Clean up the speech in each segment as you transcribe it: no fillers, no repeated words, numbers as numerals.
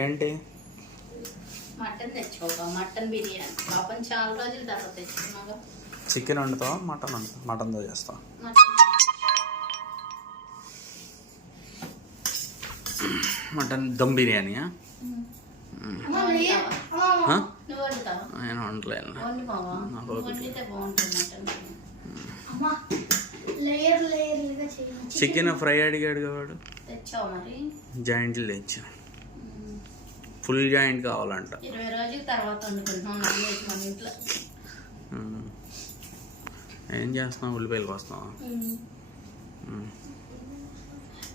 ఏంటి? మటన్ తెచ్చుకోగా, మటన్ బిర్యానీ. పాపం చాలా రోజుల తర్వాత తెచ్చుకున్నాగా. Chicken వండుతావా mutton వండుతావా? మటన్తో చేస్తావా? మటన్ దమ్ బిర్యానీయా? నువ్వు వండుతావా? నేను వండలేను. వండి బావా, వండితే బాగుంటుంది మటన్. చికెన్ ఫ్రై అడిగాడు వాడు. తెచ్చావు మరి? జాయింట్లు తెచ్చా. ఫుల్ జాయింట్ కావాలంట. 20 రోజుల తర్వాత వండుకుంటున్నాం నాన్ వెజ్ మన ఇంట్లో. ఏం చేస్తున్నావు? ఉల్లిపాయలు కోస్తున్నావా?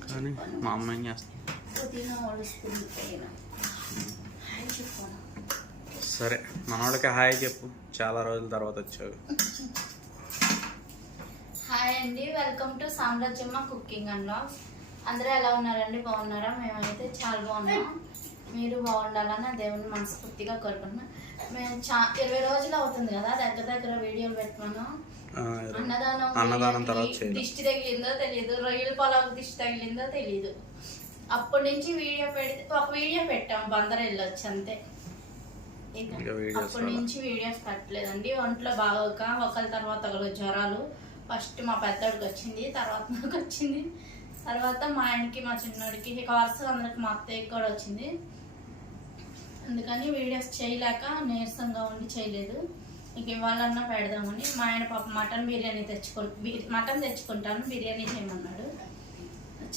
కానీ మా అమ్మ ఏం చేస్తా? సరే, మనోళ్ళకి హాయ్ చెప్పు. చాలా రోజుల తర్వాత వచ్చావు. హాయ్ అండి, welcome to Samrajyamma cooking and vlogs. అందరూ ఎలా ఉన్నారండి? బాగున్నారా? మేమైతే చాలా బాగున్నాం. మీరు బాగుండాలని దేవుని మనస్ఫూర్తిగా కోరుకుంటున్నాం. మేము 20 రోజులు అవుతుంది కదా దగ్గర వీడియోలు పెట్టమను. అన్నదానం తర్వాత దిష్టి తగిలిందో తెలియదు, రొయ్యల పొలాలకు దిష్టి తగిలిందో తెలియదు. అప్పటి నుంచి ఒక వీడియో పెట్టాం, బందర్ వెళ్ళొచ్చు అంతే. అప్పటి నుంచి వీడియోస్ పెట్టలేదండి. ఒంట్లో బాగోక ఒకరి తర్వాత ఒకరు జ్వరాలు. ఫస్ట్ మా పెద్దోడికి వచ్చింది, తర్వాత నాకు వచ్చింది, తర్వాత మా ఆయనకి మా చిన్నోడికి, ఇక వరుసగా అందరికి మా అత్తయ్యకి కూడా వచ్చింది. అందుకని వీడియోస్ చేయలేక నీరసంగా ఉండి చేయలేదు. ఇక ఇవాళన్నా పెడదామని. మా ఆయన పాప మటన్ తెచ్చుకుంటాను, బిర్యానీ చేయమన్నాడు.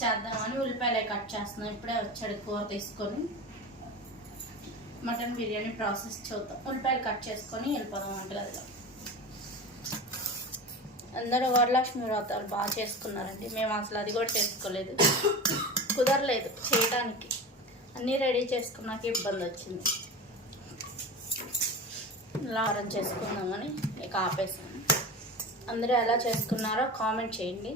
చేద్దామని ఉల్లిపాయలు కట్ చేస్తున్నాం. ఇప్పుడే వచ్చాడు కూర తీసుకొని. మటన్ బిర్యానీ ప్రాసెస్ చూద్దాం. ఉల్లిపాయలు కట్ చేసుకొని వెళ్ళిపోదాం వంటగదిలో. అందరూ వరలక్ష్మి వ్రతాలు బాగా చేసుకున్నారండి. మేము అసలు అది కూడా చేసుకోలేదు, కుదరలేదు చేయడానికి. అన్నీ రెడీ చేసుకున్నాక ఇబ్బంది వచ్చింది. లారం చేసుకుందామని ఇక ఆపేసాను. అందరూ ఎలా చేసుకున్నారో కామెంట్ చేయండి.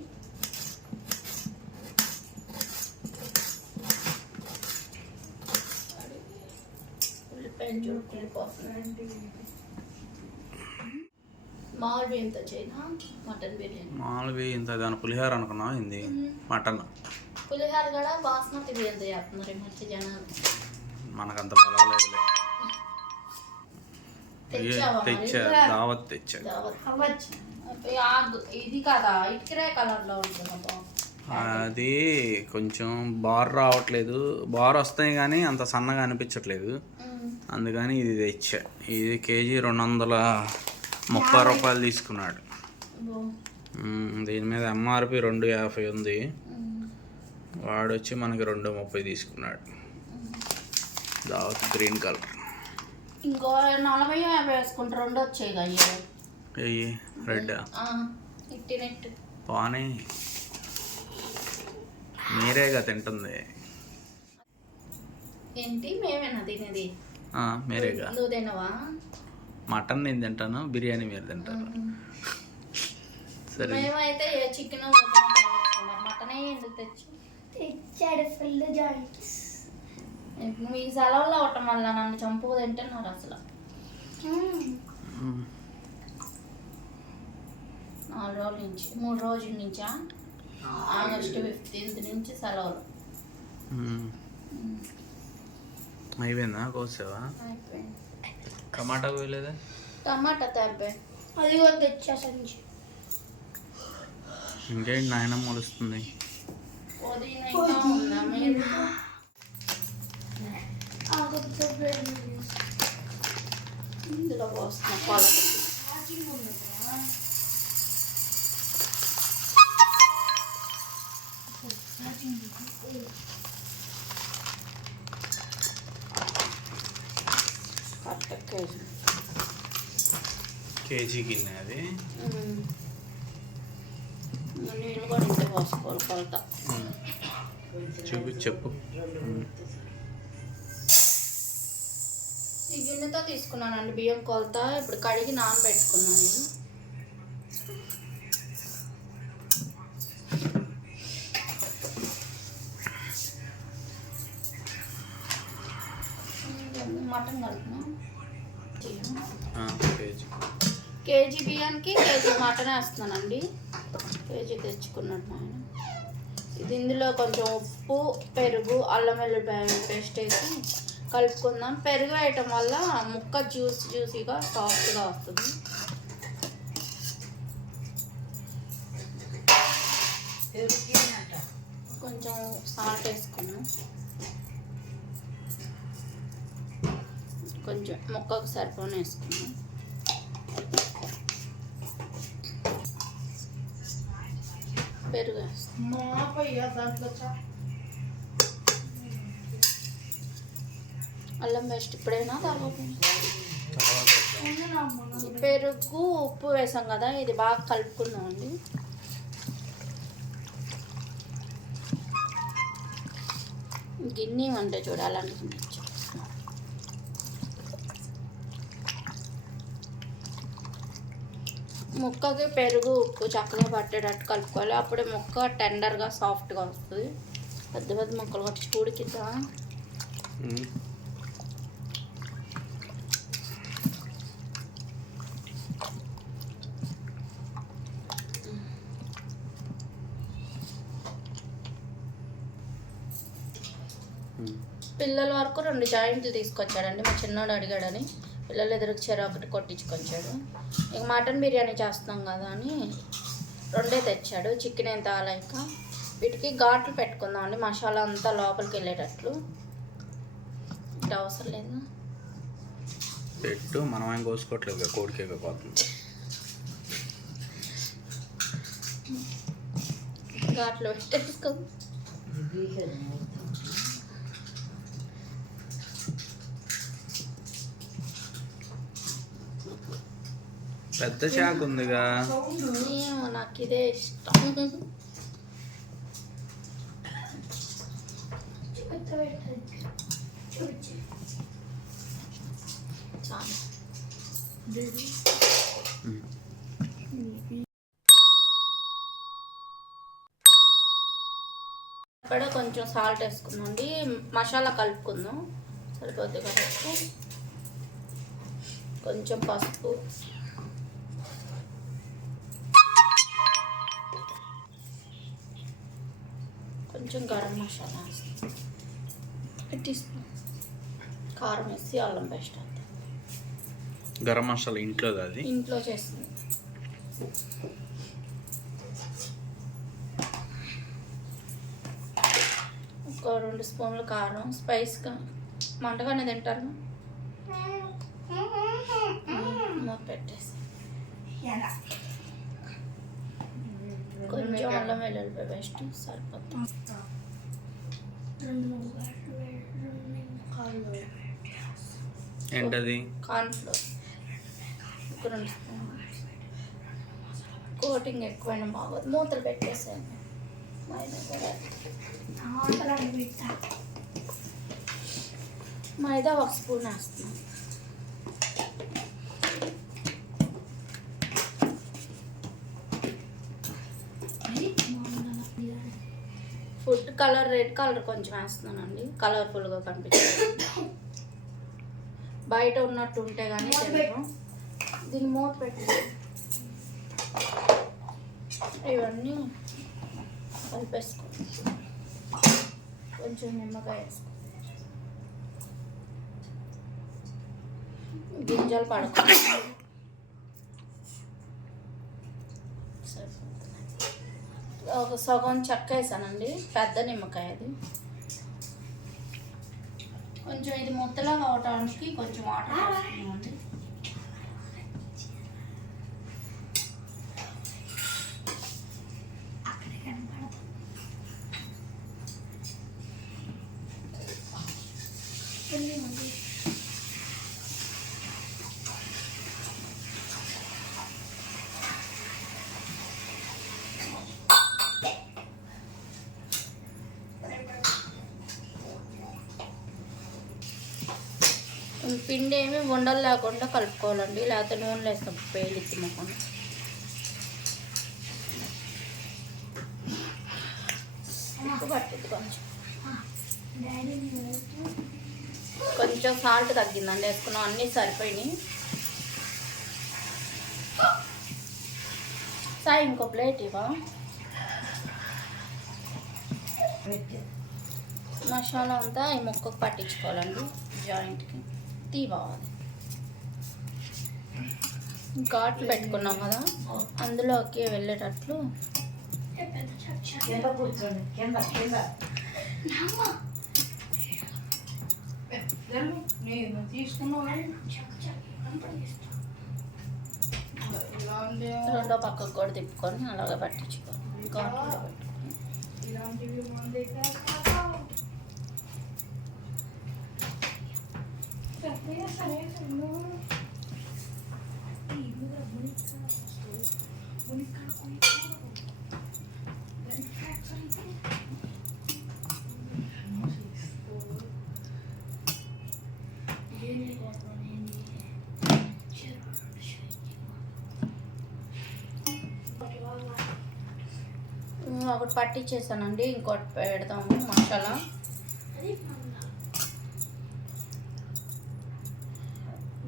ఉల్లిపాయలు చూడుకులిపోతున్నాయండి. మామూలు బియ్యంతో చేయనా మటన్ బిర్యానీ? మామూలు బియ్యంతో కానీ పులిహోర అనుకున్నా. ఇది మటన్ పులిహోర కూడా బాస్మతి బియ్యంతో చేస్తున్నారు ఈ మధ్య జనాలు. మనకంత బలవలేదులే. దావత్ తెచ్చా. ఇది కదా ఇటుకరే కలర్ లో ఉంటుంది. అది కొంచెం బార్ రావట్లేదు. బార్ వస్తాయి కానీ అంత సన్నగా అనిపించట్లేదు. అందుకని ఇది తెచ్చా. ఇది కేజీ 230 రూపాయలు తీసుకున్నాడు. దీని మీద ఎంఆర్పి 250 ఉంది. వాడు వచ్చి మనకి 230 తీసుకున్నాడు. దావత్ గ్రీన్ కలర్. ఇంకో 40-50 వేసుకుంటే 2 వచ్చాయి. అయ్యి రెడ్ పానీ మీరేగా తింటుంది. ఏంటి మేమేనా తినేది? మీరేగా. నువ్వు తినవా? మటన్ నేను తింటాను, బిర్యానీ మీరు తింటారు. సరే, మేమైతే చికెన్ మటనే ఎందుకు తెచ్చాడు ఫుల్ జాయింట్స్. మీ సెలవుల్లో అవటం వల్ల నన్ను చంపుకు తింటున్నారు అసలు. 4 రోజుల నుంచి 3 రోజుల నుంచా? ఆగస్టు 15 నుంచి సెలవులు. అయిపోయిందా? కోసావా? టమాటా కోయలేదా? టమాటా తప్పే అది కూడా తెచ్చా సంచి. ఇంకేంటి నాయన మొలుస్తుంది. ఇందులో పోస్తున్నా పాలకి. కేజీ గిన్నె అది. నీళ్ళు కూడా ఇంత పోసుకోవాలి కొలత. చెప్పు. ఈ గిన్నెతో తీసుకున్నానండి బియ్యం కొలత. ఇప్పుడు కడిగి నానబెట్టుకున్నాను నేను. మటన్ కలుపునా? కేజీ బియ్యానికి కేజీ మటన్ వేస్తున్నానండి. కేజీ తెచ్చుకున్నాడు ఆయన. ఇది ఇందులో కొంచెం ఉప్పు, పెరుగు, అల్లం వెల్లుల్లి పేస్ట్ వేసి కలుపుకుందాం. పెరుగు వేయటం వల్ల ముక్క జ్యూసీగా సాఫ్ట్గా వస్తుంది. కొంచెం సాల్ట్ వేసుకున్నాం, కొంచెం ముక్కకు సరిపోని వేసుకున్నాం. పెరుగు అల్లం పేస్ట్ ఇప్పుడైనా పెరుగు ఉప్పు వేసాం కదా, ఇది బాగా కలుపుకుందాం అండి. గిన్నె అంటే చూడాలనుకుంటే ముక్కకి పెరుగు ఉప్పు చక్కగా పట్టేటట్టు కలుపుకోవాలి. అప్పుడే ముక్క టెండర్గా సాఫ్ట్గా వస్తుంది. పెద్ద పెద్ద ముక్కలు కొట్టి చూడికిద్దా. పిల్లల వరకు 2 జాయింట్లు తీసుకొచ్చాడండి. మా చిన్నోడు అడిగాడని పిల్లలు ఎదురుకు ఒకటి కొట్టించుకొచ్చాడు. ఇక మటన్ బిర్యానీ చేస్తున్నాం కదా అని 2 తెచ్చాడు. చికెన్ ఏం తాలేక వీటికి ఘాట్లు పెట్టుకుందాం అండి, మసాలా అంతా లోపలికి వెళ్ళేటట్లు. ఇట్లా అవసరం లేదు పెట్టు, మనం ఏం కోసుకోవట్లేదు, కోడికే పోతుంది. ఘాట్లు పెట్టేసుకో. పెద్ద చాకు ఉందిగా, నాకు ఇదే ఇష్టం. ఇక్కడ కొంచెం సాల్ట్ వేసుకుందండి, మసాలా కలుపుకుందాం. సరిపోద్ది కాబట్టి కొంచెం పసుపు, కొంచెం గరం మసాలా, 1 టీ స్పూన్ కారం వేసి అల్లం పేస్ట్. అంతే. గరం మసాలా ఇంట్లో చేస్తుంది. ఒక 2 స్పూన్లు కారం, స్పైస్గా మంటగానే తింటారు. పెట్టేసి కొంచెం అల్లం వెల్లుల్లి పేస్ట్ సరిపోతుంది. ఏంటది? కార్న్ఫ్లోర్ ఒక 2 స్పూన్లు. కోటింగ్ ఎక్కువైనా బాగోదు. మూతలు పెట్టేసాను. మైదా 1 స్పూన్ వేస్తున్నాను. ఫుడ్ కలర్, రెడ్ కలర్ కొంచెం వేస్తున్నానండి, కలర్ఫుల్గా కనిపిస్తుంది. బయట ఉన్నట్టు ఉంటే కానీ దీన్ని మూత పెట్టి ఇవన్నీ కలిపేసుకోండి. కొంచెం నిమ్మకాయ వేసుకోండి, గింజలు పడుకోండి. ఒక సగం చెక్క వేసానండి, పెద్ద నిమ్మకాయ అది. కొంచెం ఇది ముద్దలాగా అవటానికి కొంచెం వాటర్ వేసుకున్నామండి. పిండి ఏమి ఉండలు లేకుండా కలుపుకోవాలండి, లేకపోతే నూనెలో వేసినప్పుడు పేలిచ్చి మొక్కను. పట్టింది కొంచెం సాల్ట్ తగ్గిందండి, వేసుకున్నాం. అన్నీ సరిపోయినాయి. సాయి ఇంకో ప్లేట్ ఇవా. మసాలా అంతా ఈ ముక్కకు పట్టించుకోవాలండి. జాయింట్కి తీ బావాలి. ఘాట్లు పెట్టుకున్నాం కదా, అందులోకి వెళ్ళేటట్లు కింద కూర్చోండి, కింద కింద రెండో పక్కకు కూడా తిప్పుకొని అలాగే పట్టించుకోవాలి. ఘాట్లో పెట్టుకొని ఒకటి పట్టించేసానండి, ఇంకోటి పెడదాము మసాలా.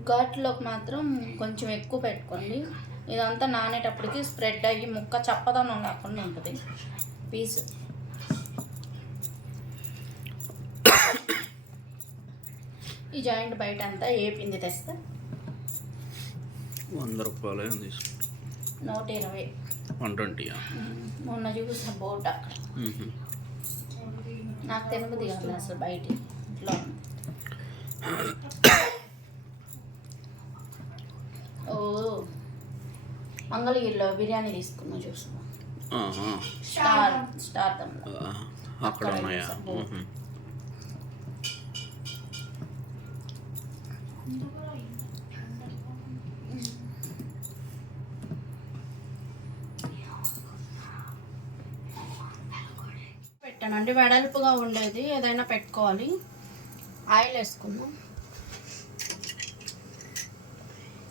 ఘాట్లోకి మాత్రం కొంచెం ఎక్కువ పెట్టుకోండి. ఇదంతా నానేటప్పటికి స్ప్రెడ్ అయ్యి ముక్క చప్పదనం లేకుండా ఉంటుంది పీస్. ఈ జాయింట్ బయట అంతా ఏ పిండి తెస్తే 100 రూపాయలే తీసుకుంటాం. 120. 120. మొన్న చూసిన బోట్ అక్కడ నాకు తినబుద్ధి కాదు అసలు, బయట ఇట్లా ఉంది. ఓ మంగళగిరిలో బిర్యానీ తీసుకున్నా చూసు, స్టార్ దమ్లో అక్కడ ఉన్నాయా? పెట్టానండి, వెడల్పుగా ఉండేది ఏదైనా పెట్టుకోవాలి. ఆయిల్ వేసుకుందాం.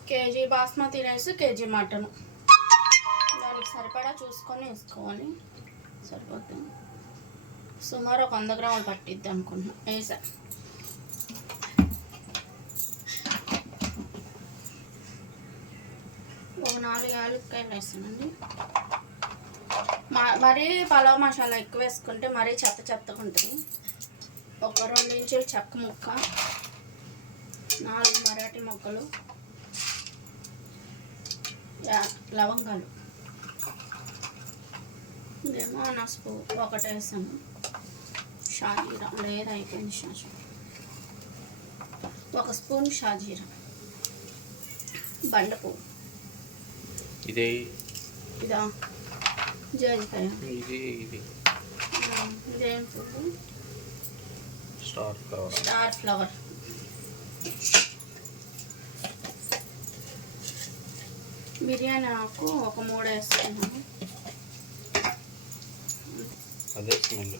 KG basmati rice, KG mutton, దానికి సరిపడా చూసుకొని వేసుకోవాలి. సరిపోతుంది. సుమారు ఒక 100 గ్రాములు పట్టిద్ది అనుకుంటున్నా. వేసా. ఒక 4 యాలక్కాయలు వేస్తానండి. మరీ పలావ్ మసాలా ఎక్కువ వేసుకుంటే మరీ చెత్తగా ఉంటుంది. ఒక 2 ఇంచుల చెక్క ముక్క, 4 మరాఠీ మొక్కలు, లవంగాలు, ఇదేమో నసుపు ఒకటి వేసాను. షాజీరా లేదా అయిపోయింది. షాజీరా 1 స్పూన్, షాజీరా, బండపువ్వు, ఇదే ఇదా జాజికాయ, ఇదేం పువ్వు, స్టార్ ఫ్లవర్, బిర్యానీ ఆకు ఒక 3 వేసుకున్నాను. అదే స్మెల్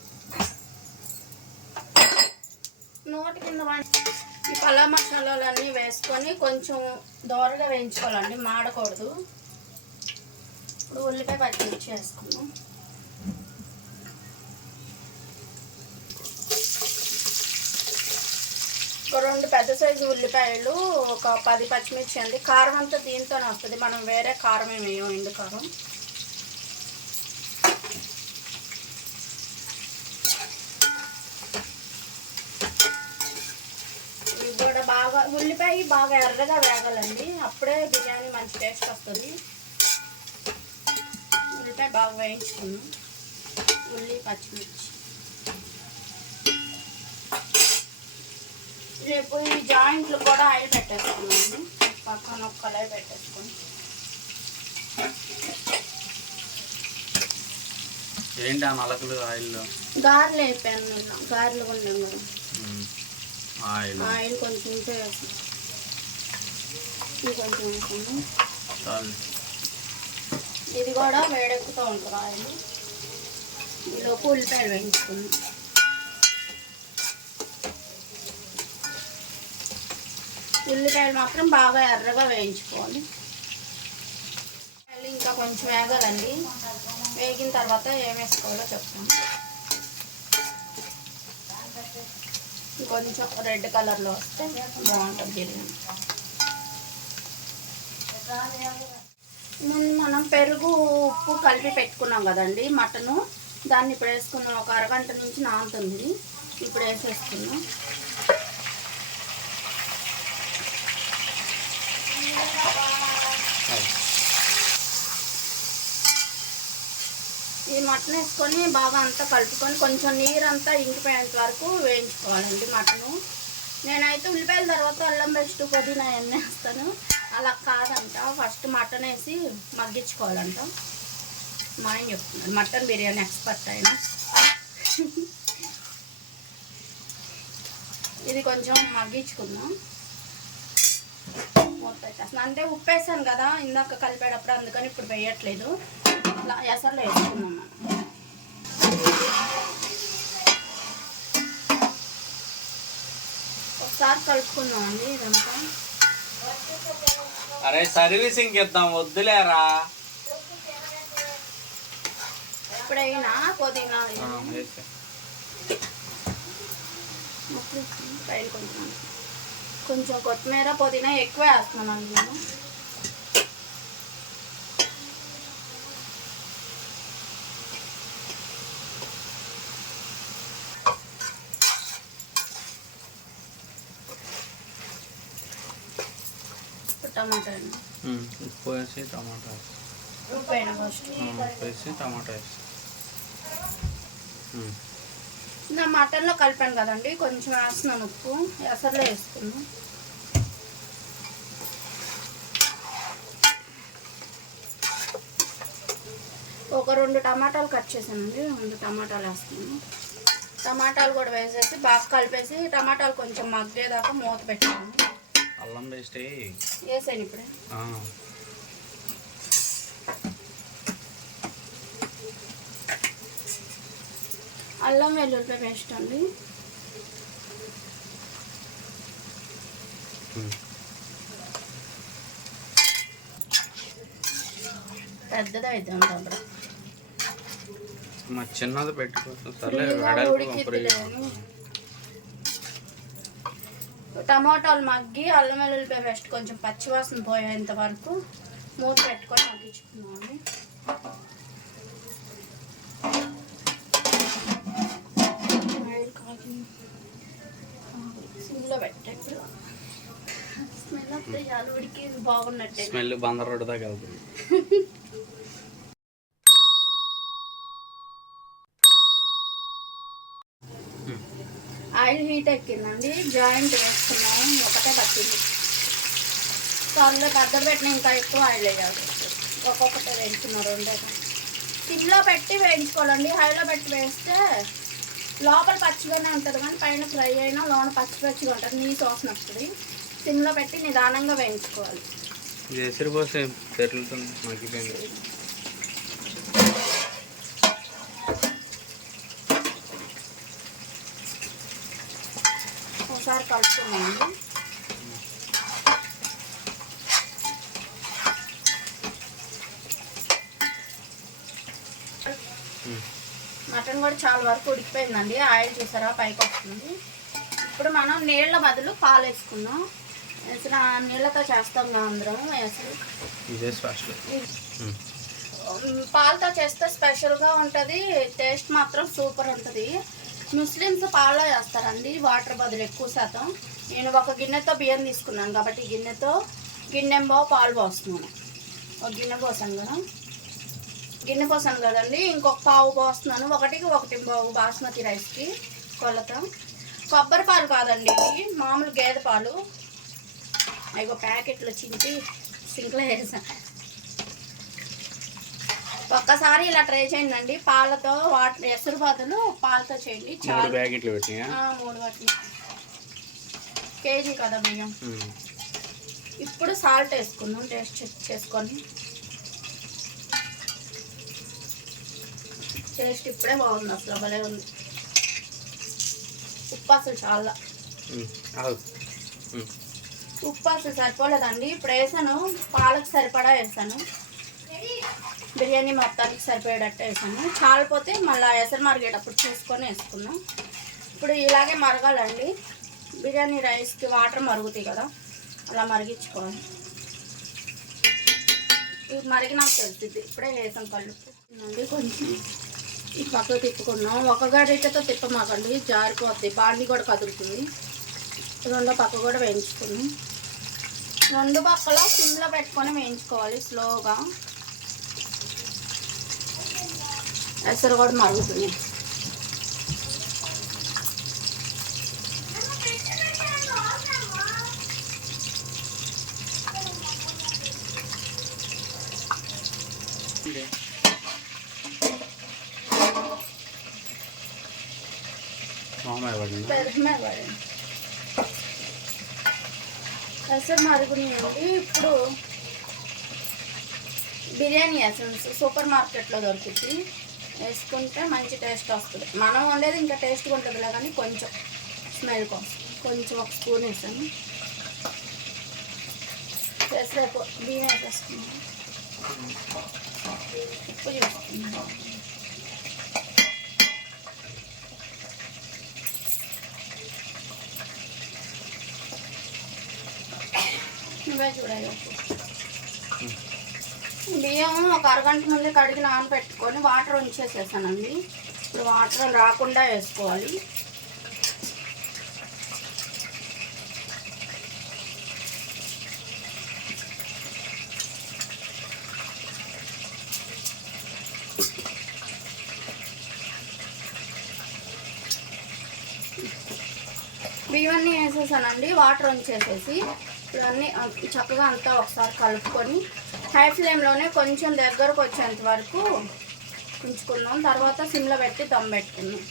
నోటి కింద. ఈ పలావ్ మసాలాలన్నీ వేసుకొని కొంచెం దోరగా వేయించుకోవాలండి, మాడకూడదు. ఇప్పుడు ఉల్లిపాయ పచ్చిమిర్చి వేసుకున్నాం. ఒక 2 పెద్ద సైజు ఉల్లిపాయలు, ఒక 10 పచ్చిమిర్చి అండి. కారం అంతా దీంతోనే వస్తుంది, మనం వేరే కారం ఏమి వేయం, ఎండు కారం. ఇవి కూడా బాగా, ఉల్లిపాయ బాగా ఎర్రగా వేగాలండి, అప్పుడే బిర్యానీ మంచి టేస్ట్ వస్తుంది. ఉల్లిపాయ బాగా వేయించుకున్నాం. ఉల్లి పచ్చిమిర్చి. రేపు ఈ జాయింట్లు కూడా ఆయిల్ పెట్టేసుకున్నాము. పక్కన ఒక కళాయి పెట్టేసుకుని. ఏంటి ఆ నలకలు ఆయిల్లో? గారెలు అయిపోయాను నిన్న, గారెలు కొన్నాం కదా. ఆయిల్ కొంచెం వేసాం, ఇది కొంచెం వేసుకున్నాం. ఇది కూడా వేడెక్కుతూ ఉంటుంది ఆయిల్. ఈలోపు ఉల్లిపాయలు వేయించుకున్నాం. ఉల్లిపాయలు మాత్రం బాగా ఎర్రగా వేయించుకోవాలి. ఇంకా కొంచెం వేగాలండి. వేగిన తర్వాత ఏం వేసుకోవాలో చెప్తాను. కొంచెం రెడ్ కలర్లో వస్తే బాగుంటుంది బిర్యానీ. ముందు మనం పెరుగు, ఉప్పు కలిపి పెట్టుకున్నాం కదండి మటను, దాన్ని ఇప్పుడు వేసుకున్నాం. ఒక అరగంట నుంచి నానుతుంది. ఇప్పుడు వేసేసుకున్నాం. ఈ మటన్ వేసుకొని బాగా అంతా కలుపుకొని కొంచెం నీరంతా ఇంకిపోయేంత వరకు వేయించుకోవాలండి మటను. నేనైతే ఉల్లిపాయల తర్వాత అల్లం పేస్ట్ పుదీనా అవన్నీ వేస్తాను. అలా కాదంట, ఫస్ట్ మటన్ వేసి మగ్గించుకోవాలంట. మా ఆయన చెప్తున్నాడు, మటన్ బిర్యానీ ఎక్స్పర్ట్ అయినా. ఇది కొంచెం మగ్గించుకుందాం. మూత పెట్టేస్తాను. అంటే ఉప్పు వేసాను కదా ఇందాక కలిపేటప్పుడు, అందుకని ఇప్పుడు వేయట్లేదు. ఇట్లా ఎసర్లో వేసుకున్నాం మనం. ఒకసారి కలుపుకుందామండి ఇదంతా. అరే సర్వీసింగ్ ఇద్దాం వద్దులేరా. ఇప్పుడైనా పుదీనా పైన కొంచెం కొత్తిమీర పుదీనా ఎక్కువ వేస్తున్నాను నేను. టమాటా ఉప్పు వేసి టమాటా ఉప్పు అయినా ఫస్ట్ వేసి టమాటా వేసి నా మటన్లో కలిపాను కదండి, కొంచెం వేస్తున్నాను ఉప్పు. ఎసర్లో వేసుకున్నాం. ఒక 2 టమాటాలు కట్ చేసానండి, 2 టమాటాలు వేస్తున్నాను. టమాటాలు కూడా వేసేసి బాగా కలిపేసి టమాటాలు కొంచెం మగ్గేదాకా మూత పెట్టాను. అల్లం పేస్ట్ వేసాను ఇప్పుడే. అల్లం వెల్లుల్లిపాయ పేస్ట్ అండి. పెద్దది అయితే ఉంటుంది, చిన్నది పెట్టుకోవచ్చు. టమాటాలు మగ్గి అల్లం వెల్లుల్లిపాయ పేస్ట్ కొంచెం పచ్చివాసన పోయేంత వరకు మూత పెట్టుకొని మగ్గించుకున్నామండి. సిమ్లో పెట్టే ఇప్పుడు స్మెల్ వస్తే చాలు, ఉడికి బాగున్నట్టే. స్మెల్ బందర్ రోడ్డు దాకా వెళ్తుంది. ఆయిల్ హీట్ ఎక్కిందండి, జాయింట్ వేసుకున్నాము. ఒకటే పట్టింది. చాలు పెద్దది పెట్టిన ఇంకా ఎక్కువ ఆయిల్ వేయాలి. ఒక్కొక్కటే వేయించుకున్నారు, 2 సిమ్లో పెట్టి వేయించుకోవాలండి. హైలో పెట్టి వేస్తే లోపల పచ్చిగానే ఉంటుంది కానీ పైన ఫ్రై అయినా లోన పచ్చి పచ్చిగా ఉంటుంది, నీసు వాసన వస్తుంది. సిమ్లో పెట్టి నిదానంగా వేయించుకోవాలి. ఒకసారి కలుపుకున్నామండి. మటన్ కూడా చాలా వరకు ఉడికిపోయిందండి. ఆయిల్ చూసారా పైకి వస్తుంది. ఇప్పుడు మనం నీళ్ళ బదులు పాలు వేసుకుందాం. వేసిన నీళ్ళతో చేస్తాం కదా అందరం. పాలతో చేస్తే స్పెషల్గా ఉంటుంది, టేస్ట్ మాత్రం సూపర్ ఉంటుంది. ముస్లిమ్స్ పాలలో చేస్తారండి, వాటర్ బదులు ఎక్కువ శాతం. నేను ఒక గిన్నెతో బియ్యం తీసుకున్నాను కాబట్టి ఈ గిన్నెతో గిన్నెంబావు పాలు పోస్తున్నాను. ఒక గిన్నె పోసాను కదా, గిన్నె పోసాను కదండి, ఇంకొక పావు పోస్తున్నాను. 1 పావు బాస్మతి రైస్కి కొలత. కొబ్బరి పాలు కాదండి ఇవి, మామూలు గేదె పాలు. అవి ప్యాకెట్లో చించి సింక్లో వేసాను. ఒక్కసారి ఇలా ట్రై చేయండి. పాలతో ఎసురు బదులు పాలతో చేయండి. 3 ప్యాకెట్లు పెట్టినా, 3 వాటిని కేజీ కదా బియ్యం. ఇప్పుడు సాల్ట్ వేసుకుందాం, టేస్ట్ చెక్ చేసుకొని. టేస్ట్ ఇప్పుడే బాగుంది, అసలు భలే ఉంది. ఉప్పు అసలు చాలా, ఉప్పు అసలు సరిపోలేదండి. ఇప్పుడు వేసాను, పాలకు సరిపడా వేసాను. బిర్యానీ మొత్తానికి సరిపోయేటట్టు వేసాను. చాలిపోతే మళ్ళీ ఎసరు మరిగేటప్పుడు చూసుకొని వేసుకున్నాం. ఇప్పుడు ఇలాగే మరగాలండి. బిర్యానీ రైస్కి వాటర్ మరుగుతాయి కదా, అలా మరిగించుకోవాలి. ఇది మరిగినాక తెలుస్తుంది. ఇప్పుడే వేసాం కలుపు కొంచెం ఈ పక్కకు తిప్పుకున్నాం. ఒక గరిటెతో తిప్పమాకండి, జారిపోద్ది. బాండి కూడా కదులుతుంది. 2 పక్క కూడా వేయించుకున్నాం. 2 పక్కల సిమ్లో పెట్టుకొని వేయించుకోవాలి స్లోగా. ఎసరు కూడా మరుగుతుంది. ఎసరు మరుగునియండి. ఇప్పుడు బిర్యానీ ఎసెన్స్ సూపర్ మార్కెట్లో దొరుకుతుంది, వేసుకుంటే మంచి టేస్ట్ వస్తుంది. మనం వండేది ఇంకా టేస్ట్గా ఉంటుందిలే, కానీ కొంచెం స్మెల్ కోసం కొంచెం ఒక స్పూన్ వేసాను. రేపు బియ్యం వేసేసుకున్నాను, ఉప్పు చేసుకున్నాను. నువ్వే చూడాలి. బియ్యం ఒక అరగంట ముందే కడిగి నానబెట్టుకొని వాటర్ ఉంచేసేసానండి. ఇప్పుడు వాటర్ రాకుండా వేసుకోవాలి. బియ్యాన్ని వేసేసానండి, వాటర్ ఉంచేసేసి ఇవన్నీ చక్కగా అంతా ఒకసారి కలుపుకొని హై ఫ్లేమ్లోనే కొంచెం దగ్గరకు వచ్చేంత వరకు ఉంచుకున్నాం. తర్వాత సిమ్లో పెట్టి దమ్ పెట్టుకున్నాం.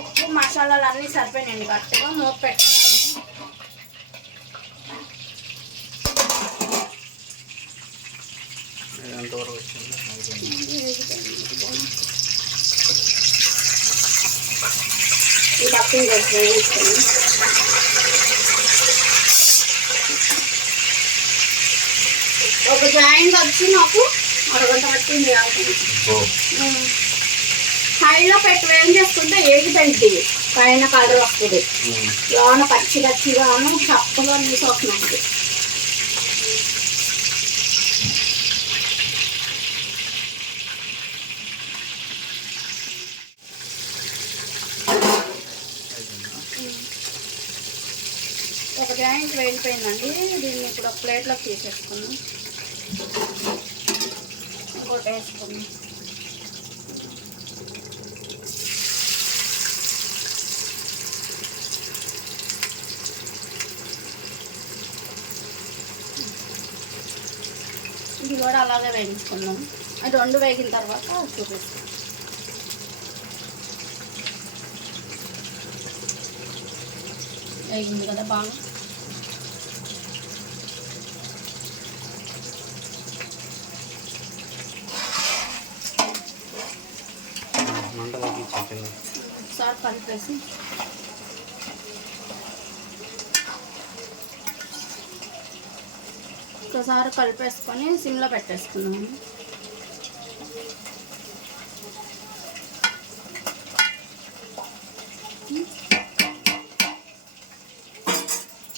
ఉప్పు మసాలాలు అన్నీ సరిపోయినాయండి, కరెక్ట్గా మూత పెట్టుకున్నాం. ఈ పక్కన వేసుకొని ఒక జాయింట్ వచ్చి నాకు అరగంట పట్టింది. హైలో పెట్టి వేం చేసుకుంటే ఏగిదండి, పైన కలర్ వస్తుంది, లోన పచ్చి పచ్చిగాను చప్పగా నీసు వస్తుంది. ఒక జాయింట్ వేగిపోయిందండి. దీన్ని ఇప్పుడు ఒక ప్లేట్లోకి తీసేసుకున్నాం. ఇంకోటి వేసుకున్నాం. ఇది కూడా అలాగే వేయించుకున్నాం. అది రెండు వేగిన తర్వాత చూపిస్తాం. వేగింది కదా బాగా. ఒకసారి కలిపేసి ఒకసారి కలిపేసుకొని సిమ్లో పెట్టేసుకున్నాము.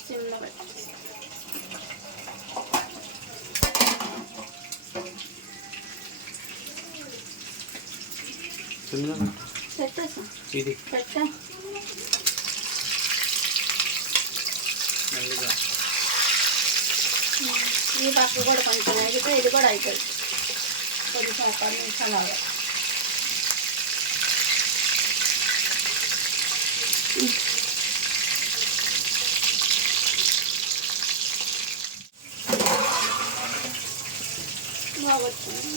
సిమ్లో పెట్టేసి పెట్టేసా పెట్టా. ఈ పక్క కూడా కొంచెం వేగితే ఇది కూడా అయిపోయింది. కొంచెం ఒక 10 నిమిషాలు అలా బాగా వచ్చింది.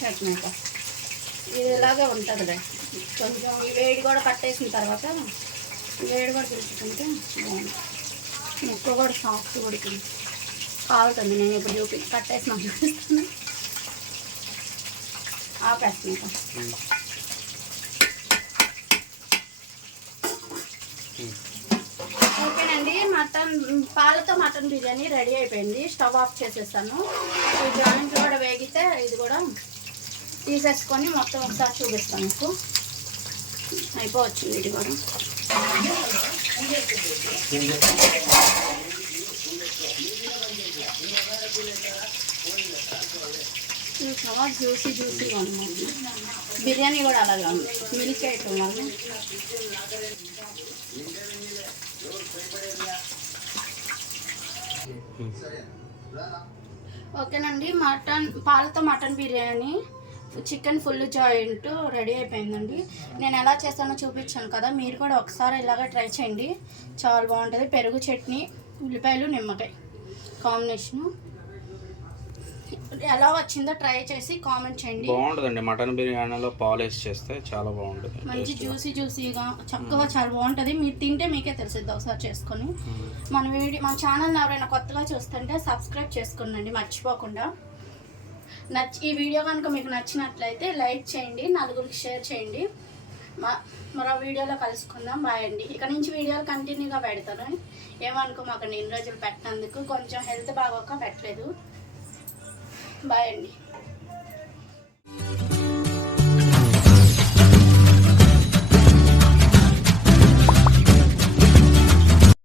చట్నీ ఇది ఇలాగే ఉంటుందిలే. కొంచెం ఈ వేడి కూడా కట్టేసిన తర్వాత వేడి కూడా తెలుసుకుంటే బాగుంది. ముక్క కూడా సాఫ్ట్ ఉడికింది, కాలుతుంది. నేను ఇప్పుడు కట్టేసి మాట్లాడుతాను. ఆపేస్తాను. ఓకేనండి, మటన్ పాలతో మటన్ బిర్యానీ రెడీ అయిపోయింది. స్టవ్ ఆఫ్ చేసేస్తాను. ఈ జాయింట్ కూడా వేగితే ఇది కూడా తీసేసుకొని మొత్తం ఒకసారి చూపిస్తాను మీకు. అయిపోవచ్చింది ఇది కూడా. చాలా జ్యూసీ జ్యూసీగా ఉంది. బిర్యానీ కూడా అలాగే ఉంది, మిల్క్ ఐటమ్ వల్ల. ఓకేనండి, మటన్ పాలతో mutton biryani chicken full joint ready అయిపోయిందండి. నేను ఎలా చేస్తానో చూపించాను కదా, మీరు కూడా ఒకసారి ఇలాగ ట్రై చేయండి, చాలా బాగుంటుంది. పెరుగు చట్నీ, ఉల్లిపాయలు, నిమ్మకాయ కాంబినేషను. ఎలా వచ్చిందో ట్రై చేసి కామెంట్ చేయండి. బాగుంటుందండి, మటన్ బిర్యానీలో పాలు వేసి చేస్తే చాలా బాగుంటుంది. మంచి జ్యూసీగా చక్కగా చాలా బాగుంటుంది. మీరు తింటే మీకే తెలిసిద్ది ఒకసారి చేసుకొని. మన ఛానల్ని ఎవరైనా కొత్తగా చూస్తుంటే సబ్స్క్రైబ్ చేసుకోండి మర్చిపోకుండా. ఈ వీడియో కనుక మీకు నచ్చినట్లయితే లైక్ చేయండి, నలుగురికి షేర్ చేయండి. మరో వీడియోలో కలుసుకుందాం. బాయ్ అండి. ఇక నుంచి వీడియోలు కంటిన్యూగా పెడతాను, ఏమనుకోమాకండి. ఇన్ని రోజులు పెట్టినందుకు కొంచెం హెల్త్ బాగోక పెట్టలేదు. బాయ్ అండి.